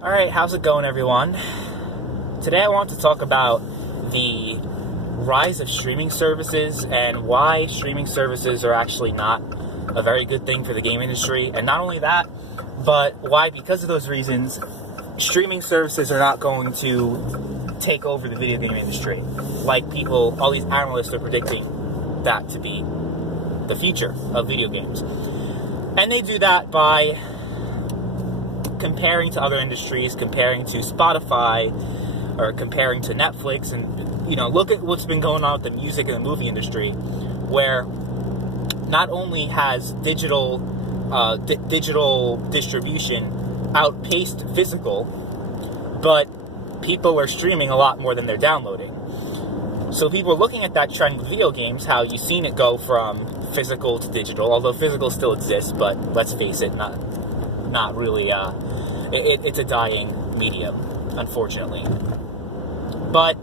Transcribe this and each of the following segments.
Alright, how's it going, everyone? Today I want to talk about the rise of streaming services and why streaming services are actually not a very good thing for the game industry. And not only that, but why, because of those reasons, streaming services are not going to take over the video game industry. Like all these analysts are predicting that to be the future of video games. And they do that by comparing to other industries, comparing to Spotify, or comparing to Netflix, and look at what's been going on with the music and the movie industry, where not only has digital distribution outpaced physical, but people are streaming a lot more than they're downloading. So people are looking at that trend with video games, how you've seen it go from physical to digital, although physical still exists, but let's face it, not really, it's a dying medium, unfortunately. But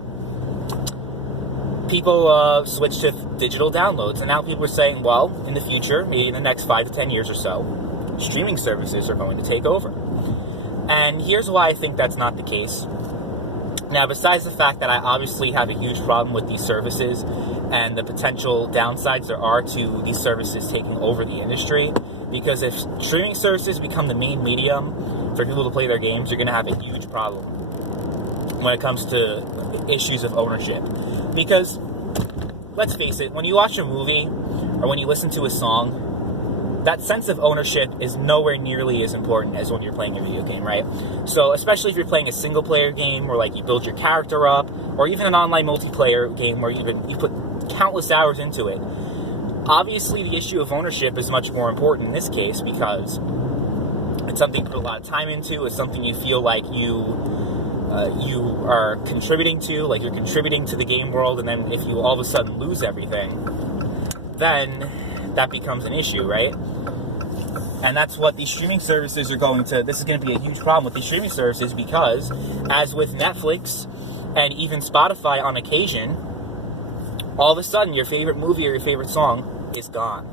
people switch to digital downloads, and now people are saying, well, in the future, maybe in the next 5 to 10 years or so, streaming services are going to take over. And here's why I think that's not the case. Now, besides the fact that I obviously have a huge problem with these services and the potential downsides there are to these services taking over the industry, because if streaming services become the main medium for people to play their games, you're going to have a huge problem when it comes to issues of ownership. Because, let's face it, when you watch a movie or when you listen to a song, that sense of ownership is nowhere nearly as important as when you're playing a video game, right? So, especially if you're playing a single-player game where, you build your character up, or even an online multiplayer game where you put countless hours into it. Obviously, the issue of ownership is much more important in this case because it's something you put a lot of time into. It's something you feel like you are contributing to, like you're contributing to the game world, and then if you all of a sudden lose everything, then that becomes an issue, right? And that's what these streaming services are this is going to be a huge problem with these streaming services, because as with Netflix and even Spotify on occasion, all of a sudden your favorite movie or your favorite song is gone.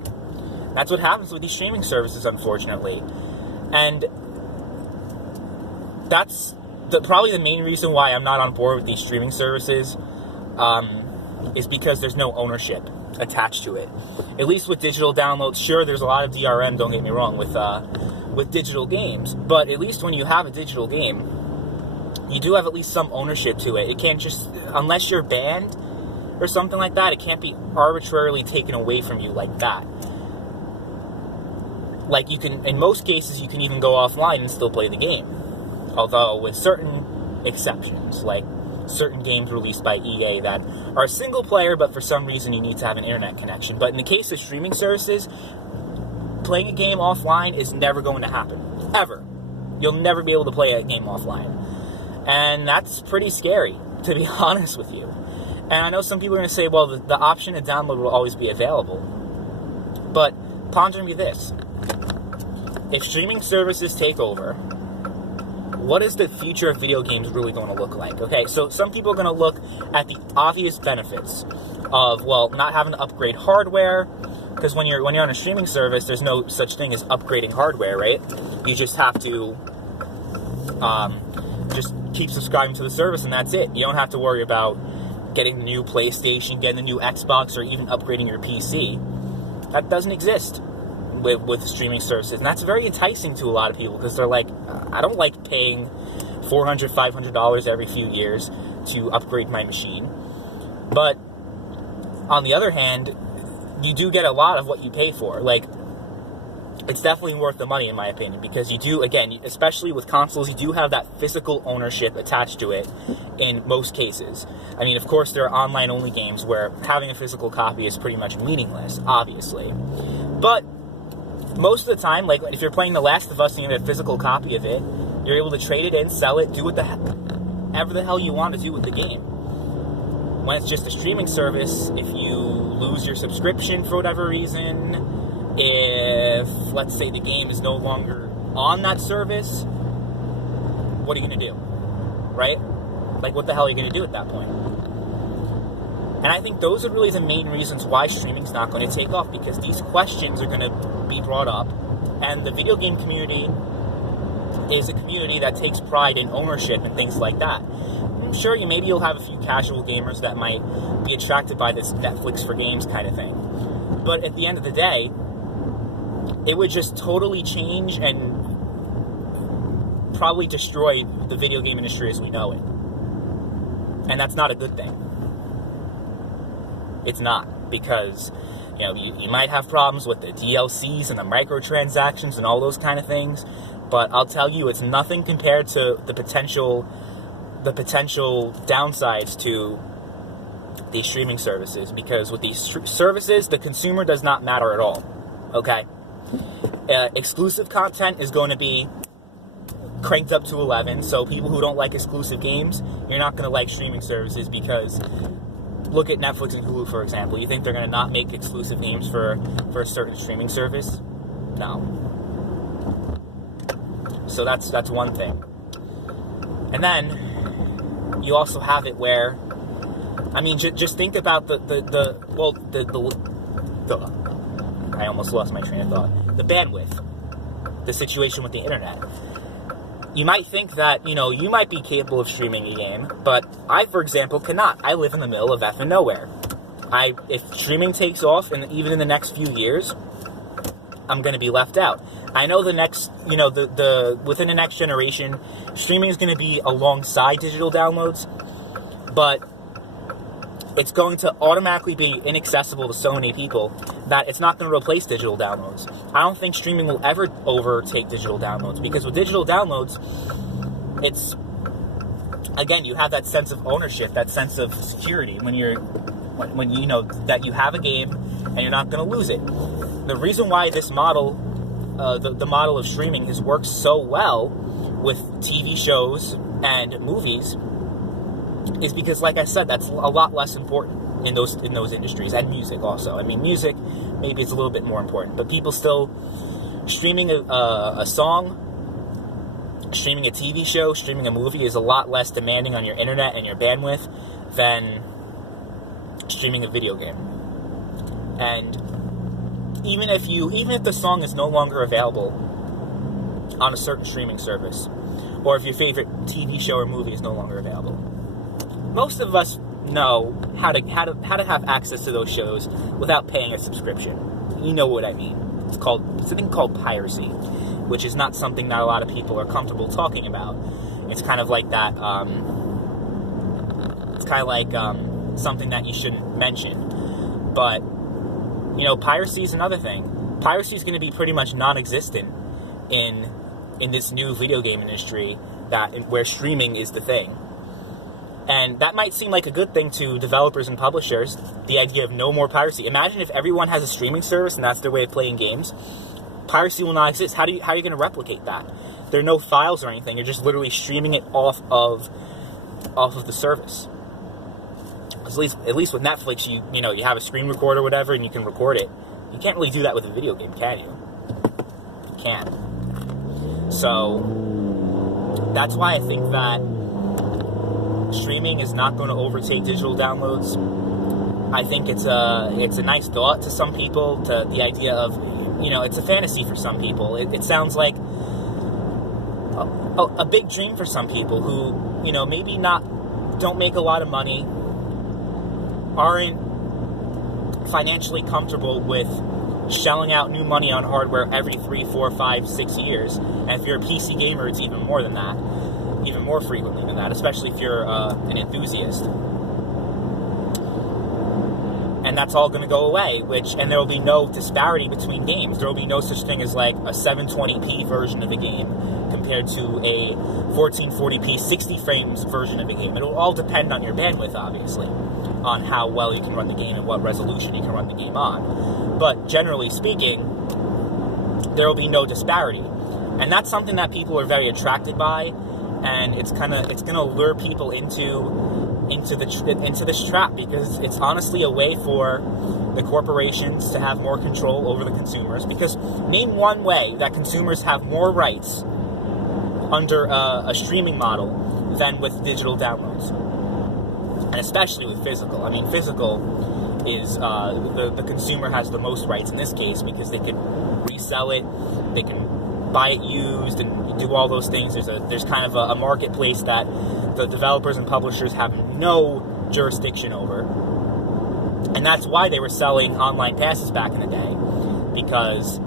That's what happens with these streaming services, unfortunately. And that's probably the main reason why I'm not on board with these streaming services, is because there's no ownership attached to it. At least with digital downloads, sure, there's a lot of DRM, don't get me wrong, with digital games, but at least when you have a digital game, you do have at least some ownership to it. It can't just, unless you're banned or something like that, it can't be arbitrarily taken away from you like that. Like, you can, in most cases, you can even go offline and still play the game. Although, with certain exceptions, like certain games released by EA that are single player, but for some reason you need to have an internet connection. But in the case of streaming services, playing a game offline is never going to happen. Ever. You'll never be able to play a game offline. And that's pretty scary, to be honest with you. And I know some people are going to say, well, the option to download will always be available. But ponder me this. If streaming services take over, what is the future of video games really going to look like? Okay, so some people are going to look at the obvious benefits of, well, not having to upgrade hardware, because when you're on a streaming service, there's no such thing as upgrading hardware, right? You just have to just keep subscribing to the service, and that's it. You don't have to worry about getting the new PlayStation, getting the new Xbox, or even upgrading your PC. That doesn't exist with streaming services, and that's very enticing to a lot of people, because they're like, I don't like paying $400, $500 every few years to upgrade my machine. But on the other hand, you do get a lot of what you pay for. Like, it's definitely worth the money, in my opinion, because you do, again, especially with consoles, you do have that physical ownership attached to it in most cases. I mean, of course, there are online-only games where having a physical copy is pretty much meaningless, obviously. But most of the time, like if you're playing The Last of Us and you have a physical copy of it, you're able to trade it in, sell it, do whatever the hell you want to do with the game. When it's just a streaming service, if you lose your subscription for whatever reason, if, let's say, the game is no longer on that service, what are you going to do? Right? Like, what the hell are you going to do at that point? And I think those are really the main reasons why streaming's not going to take off, because these questions are going to be brought up, and the video game community is a community that takes pride in ownership and things like that. Sure, maybe you'll have a few casual gamers that might be attracted by this Netflix for games kind of thing. But at the end of the day, it would just totally change and probably destroy the video game industry as we know it. And that's not a good thing. It's not, because you might have problems with the DLCs and the microtransactions and all those kind of things, but I'll tell you, it's nothing compared to the potential downsides to these streaming services, because with these services, the consumer does not matter at all, okay? Exclusive content is going to be cranked up to 11, so people who don't like exclusive games, you're not going to like streaming services, because look at Netflix and Hulu, for example. You think they're going to not make exclusive games for a certain streaming service? No. So that's one thing. And then you also have it where, I mean, just think about the I almost lost my train of thought. The bandwidth, the situation with the internet. You might think that, you might be capable of streaming a game, but I, for example, cannot. I live in the middle of effing nowhere. If streaming takes off, and even in the next few years, I'm going to be left out. I know the next, within the next generation, streaming is going to be alongside digital downloads, but it's going to automatically be inaccessible to so many people that it's not going to replace digital downloads. I don't think streaming will ever overtake digital downloads, because with digital downloads, it's, again, you have that sense of ownership, that sense of security when you know that you have a game and you're not going to lose it. The reason why this model, the model of streaming, has worked so well with TV shows and movies is because, like I said, that's a lot less important in those industries, and music also. I mean, music, maybe it's a little bit more important, but people still streaming a song, streaming a TV show, streaming a movie is a lot less demanding on your internet and your bandwidth than streaming a video game. And even if the song is no longer available on a certain streaming service, or if your favorite TV show or movie is no longer available, most of us know how to have access to those shows without paying a subscription. You know what I mean. It's something called piracy, which is not something that a lot of people are comfortable talking about. It's kind of like that. It's kind of like something that you shouldn't mention. But piracy is another thing. Piracy is going to be pretty much non-existent in this new video game industry where streaming is the thing. And that might seem like a good thing to developers and publishers, the idea of no more piracy. Imagine if everyone has a streaming service and that's their way of playing games. Piracy will not exist. How are you going to replicate that? There are no files or anything. You're just literally streaming it off of the service. Because at least with Netflix, you have a screen recorder or whatever, and you can record it. You can't really do that with a video game, can you? You can't. So that's why I think that streaming is not going to overtake digital downloads. I think it's a nice thought to some people, to the idea of, it's a fantasy for some people. It sounds like a big dream for some people who, maybe don't make a lot of money, aren't financially comfortable with shelling out new money on hardware every 3, 4, 5, 6 years. And if you're a PC gamer, it's even more than that. Even more frequently than that, especially if you're an enthusiast. And that's all going to go away, and there will be no disparity between games. There will be no such thing as like a 720p version of a game compared to a 1440p 60 frames version of a game. It will all depend on your bandwidth, obviously, on how well you can run the game and what resolution you can run the game on. But generally speaking, there will be no disparity. And that's something that people are very attracted by. And it's gonna lure people into this trap, because it's honestly a way for the corporations to have more control over the consumers. Because name one way that consumers have more rights under a streaming model than with digital downloads, and especially with physical. I mean, physical is the consumer has the most rights in this case, because they can resell it, they can buy it used and do all those things. There's kind of a marketplace that the developers and publishers have no jurisdiction over. And that's why they were selling online passes back in the day, because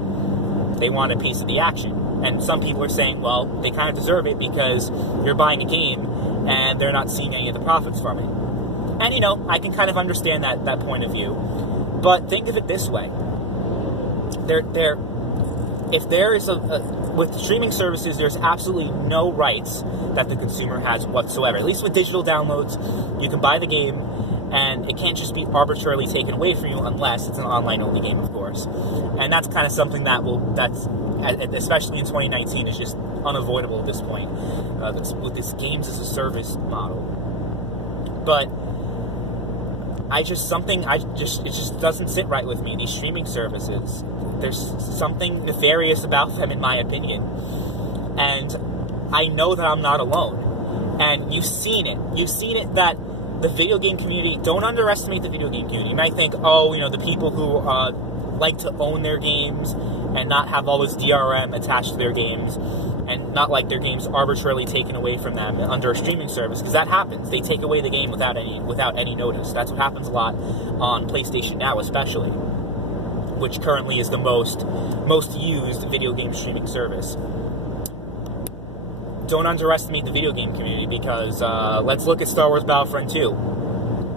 they want a piece of the action. And some people are saying, well, they kind of deserve it because you're buying a game and they're not seeing any of the profits from it. And, you know, I can kind of understand that point of view. But think of it this way. If there is with streaming services, there's absolutely no rights that the consumer has whatsoever. At least with digital downloads, you can buy the game, and it can't just be arbitrarily taken away from you unless it's an online-only game, of course. And that's kind of something that's especially in 2019, is just unavoidable at this point with this games as a service model. But it just doesn't sit right with me. These streaming services, there's something nefarious about them, in my opinion. And I know that I'm not alone. And you've seen it. You've seen it that the video game community, don't underestimate the video game community. You might think, oh, you know, the people who like to own their games and not have all this DRM attached to their games, and not like their games arbitrarily taken away from them under a streaming service, because that happens. They take away the game without any notice. That's what happens a lot on PlayStation Now, especially, which currently is the most used video game streaming service. Don't underestimate the video game community, because let's look at Star Wars Battlefront 2.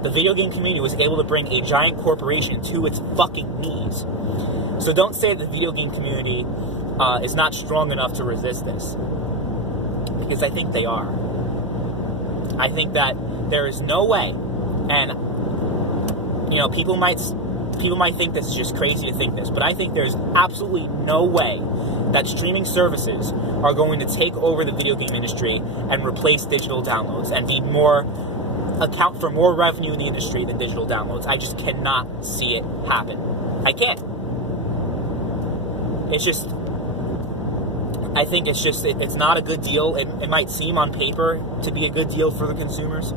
The video game community was able to bring a giant corporation to its fucking knees. So don't say that the video game community is not strong enough to resist this, because I think they are. I think that there is no way, and you know, people might think this is just crazy to think this, but I think there's absolutely no way that streaming services are going to take over the video game industry and replace digital downloads and account for more revenue in the industry than digital downloads. I just cannot see it happen. I can't. I think it's not a good deal. It might seem on paper to be a good deal for the consumers,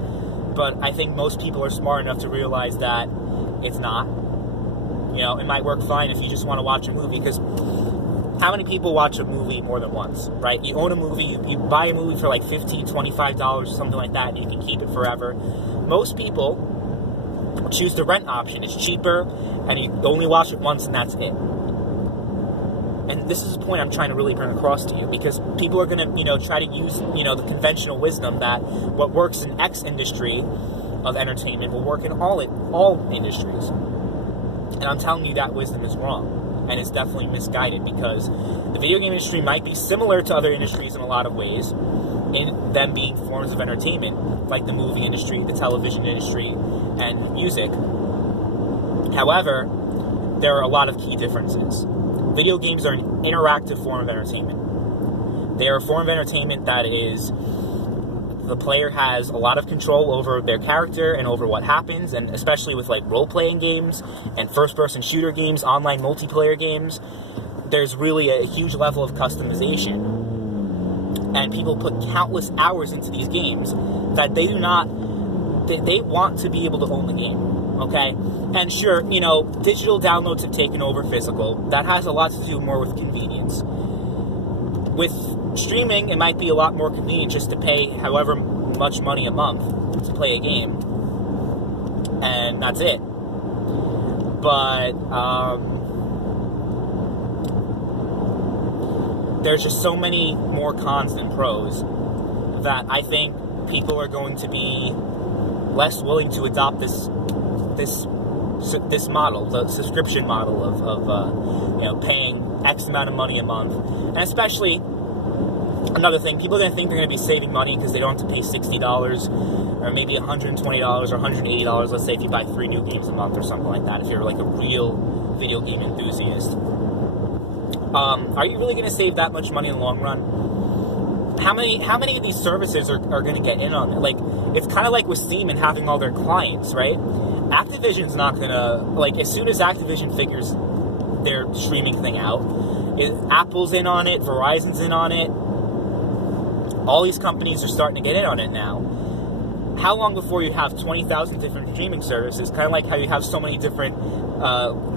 but I think most people are smart enough to realize that it's not. You know, it might work fine if you just want to watch a movie, because how many people watch a movie more than once, right? You own a movie, you buy a movie for like $15, $25 or something like that, and you can keep it forever. Most people choose the rent option. It's cheaper, and you only watch it once, and that's it. And this is the point I'm trying to really bring across to you, because people are going to, you know, try to use, you know, the conventional wisdom that what works in X industry of entertainment will work in all industries. And I'm telling you that wisdom is wrong. And it's definitely misguided, because the video game industry might be similar to other industries in a lot of ways, in them being forms of entertainment, like the movie industry, the television industry, and music. However, there are a lot of key differences. Video games are an interactive form of entertainment. They are a form of entertainment that is, the player has a lot of control over their character and over what happens, and especially with like role-playing games and first-person shooter games, online multiplayer games, there's really a huge level of customization. And people put countless hours into these games that they want to be able to own the game, okay? And sure, you know, digital downloads have taken over physical. That has a lot to do more with convenience. With streaming, it might be a lot more convenient just to pay however much money a month to play a game, and that's it. But there's just so many more cons than pros that I think people are going to be less willing to adopt this model, the subscription model of you know, paying X amount of money a month. And especially, another thing, people are going to think they're going to be saving money because they don't have to pay $60 or maybe $120 or $180, let's say, if you buy 3 new games a month or something like that, if you're like a real video game enthusiast. Are you really going to save that much money in the long run? How many of these services are going to get in on it? Like, it's kind of like with Steam and having all their clients, right? Activision's not going to, like, as soon as Activision figures their streaming thing out, Apple's in on it, Verizon's in on it, all these companies are starting to get in on it now. how long before you have 20,000 different streaming services? Kind of like how you have so many different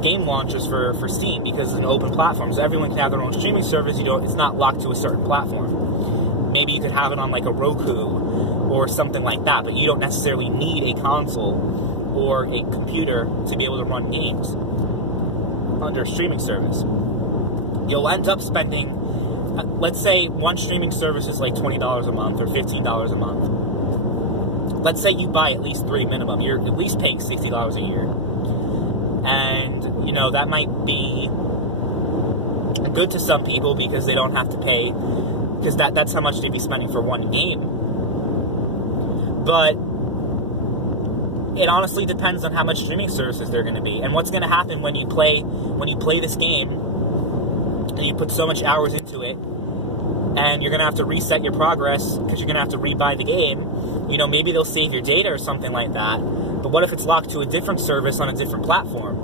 game launchers for Steam, because it's an open platform, so everyone can have their own streaming service. It's not locked to a certain platform. Maybe you could have it on like a Roku or something like that, but you don't necessarily need a console or a computer to be able to run games under a streaming service. You'll end up spending, let's say one streaming service is like $20 a month or $15 a month. Let's say you buy at least 3 minimum. You're at least paying $60 a year. And, you know, that might be good to some people because they don't have to pay, because that's how much they'd be spending for one game. But it honestly depends on how much streaming services they're going to be, and what's going to happen when you play this game and you put so much hours into it, and you're going to have to reset your progress because you're going to have to rebuy the game. You know, maybe they'll save your data or something like that, but what if it's locked to a different service on a different platform?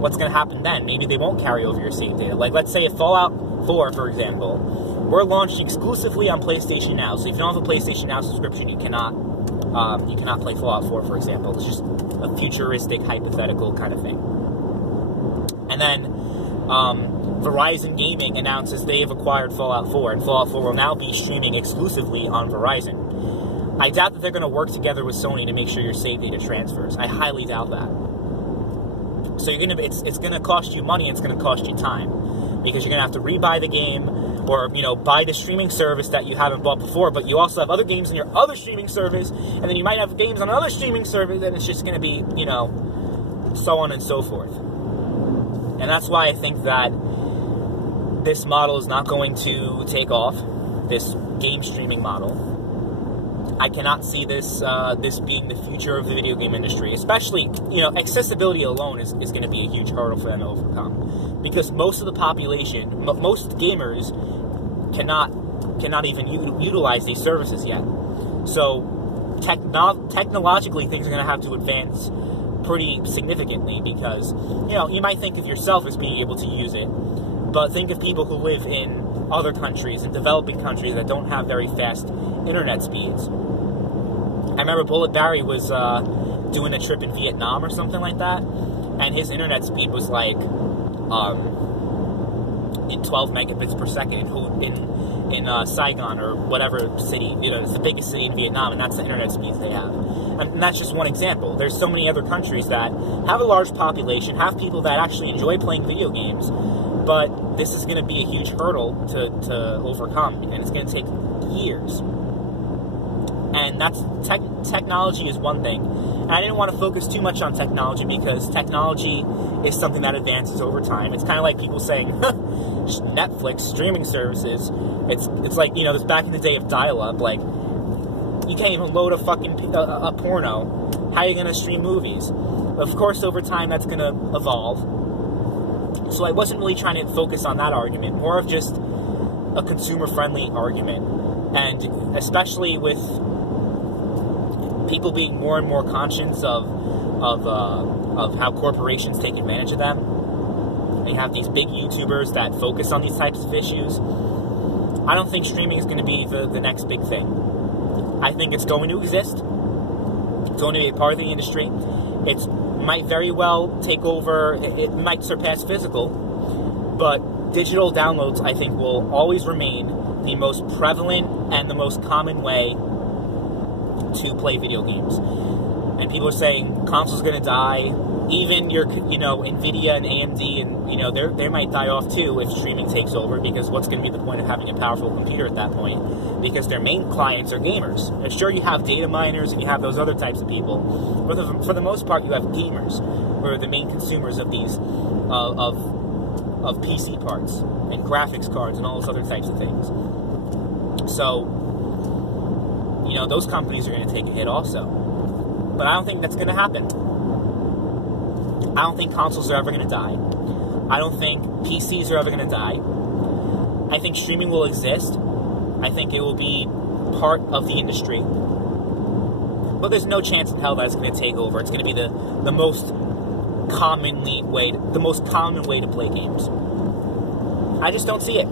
What's going to happen then? Maybe they won't carry over your saved data. Like, let's say if Fallout 4, for example, we're launching exclusively on PlayStation Now, so if you don't have a PlayStation Now subscription, you cannot play Fallout 4, for example. It's just a futuristic, hypothetical kind of thing. And then Verizon Gaming announces they have acquired Fallout 4, and Fallout 4 will now be streaming exclusively on Verizon. I doubt that they're going to work together with Sony to make sure your save data transfers. I highly doubt that. So it's going to cost you money, and it's going to cost you time, because you're going to have to rebuy the game, or, you know, buy the streaming service that you haven't bought before, but you also have other games in your other streaming service, and then you might have games on another streaming service, and it's just going to be, you know, so on and so forth. And that's why I think that this model is not going to take off, this game streaming model. I cannot see this being the future of the video game industry, especially, you know, accessibility alone is going to be a huge hurdle for them to overcome, because most of the population, most gamers cannot even utilize these services yet. So technologically, things are going to have to advance pretty significantly, because, you know, you might think of yourself as being able to use it, but think of people who live in other countries, in developing countries that don't have very fast internet speeds. I remember Bullet Barry was doing a trip in Vietnam or something like that, and his internet speed was like in 12 megabits per second in Saigon or whatever city. You know, it's the biggest city in Vietnam, and that's the internet speeds they have. And that's just one example. There's so many other countries that have a large population, have people that actually enjoy playing video games, but this is going to be a huge hurdle to overcome, and it's going to take years. And that's technology is one thing. And I didn't want to focus too much on technology, because technology is something that advances over time. It's kind of like people saying Netflix, streaming services. It's like, you know, this back in the day of dial-up, like, you can't even load a porno. How are you going to stream movies? Of course, over time, that's going to evolve. So I wasn't really trying to focus on that argument, more of just a consumer-friendly argument. And especially with people being more and more conscious of how corporations take advantage of them. They have these big YouTubers that focus on these types of issues. I don't think streaming is going to be the next big thing. I think it's going to exist. It's going to be a part of the industry. It might very well take over. It might surpass physical, but digital downloads, I think, will always remain the most prevalent and the most common way to play video games. And people are saying consoles going to die. Even your, you know, Nvidia and AMD, and, you know, they might die off too if streaming takes over, because what's going to be the point of having a powerful computer at that point? Because their main clients are gamers. And sure, you have data miners and you have those other types of people, but for the most part, you have gamers, who are the main consumers of these of PC parts and graphics cards and all those other types of things. So, you know, those companies are going to take a hit also. But I don't think that's going to happen. I don't think consoles are ever going to die. I don't think PCs are ever going to die. I think streaming will exist. I think it will be part of the industry. But there's no chance in hell that it's going to take over. It's going to be the most common way to play games. I just don't see it.